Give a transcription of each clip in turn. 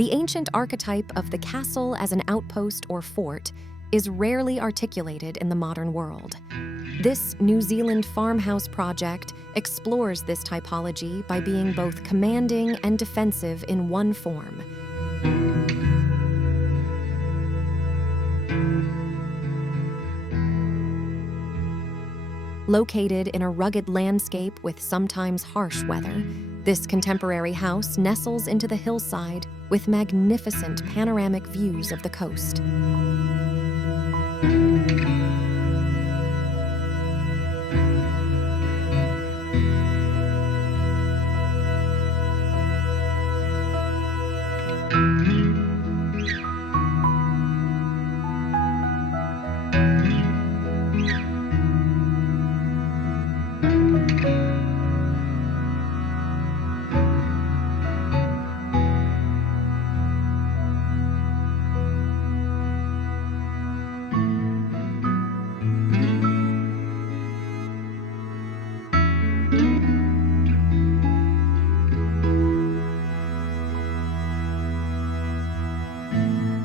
The ancient archetype of the castle as an outpost or fort is rarely articulated in the modern world. This New Zealand farmhouse project explores this typology by being both commanding and defensive in one form. Located in a rugged landscape with sometimes harsh weather, this contemporary house nestles into the hillside with magnificent panoramic views of the coast.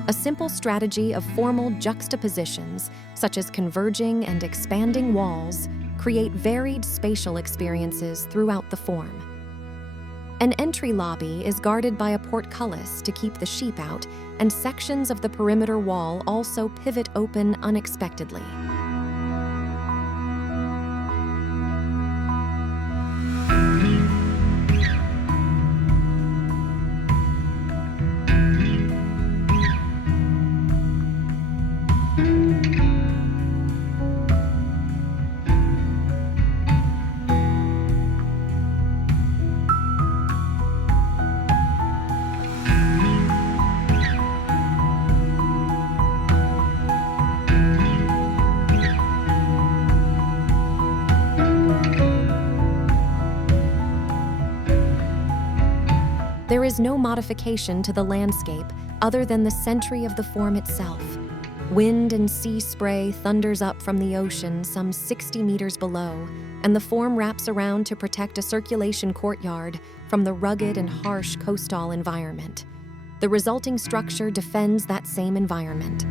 A simple strategy of formal juxtapositions, such as converging and expanding walls, create varied spatial experiences throughout the form. An entry lobby is guarded by a portcullis to keep the sheep out, and sections of the perimeter wall also pivot open unexpectedly. There is no modification to the landscape other than the sentry of the form itself. Wind and sea spray thunders up from the ocean some 60 meters below, and the form wraps around to protect a circulation courtyard from the rugged and harsh coastal environment. The resulting structure defends that same environment.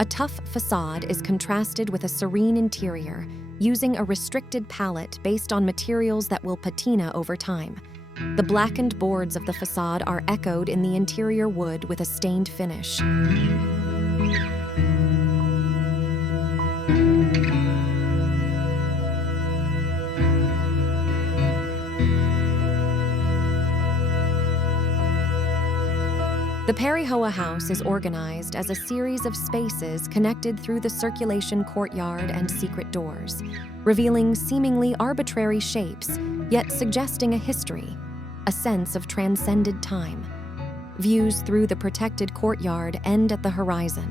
A tough facade is contrasted with a serene interior, using a restricted palette based on materials that will patina over time. The blackened boards of the facade are echoed in the interior wood with a stained finish. The Parihoa House is organized as a series of spaces connected through the circulation courtyard and secret doors, revealing seemingly arbitrary shapes, yet suggesting a history, a sense of transcended time. Views through the protected courtyard end at the horizon,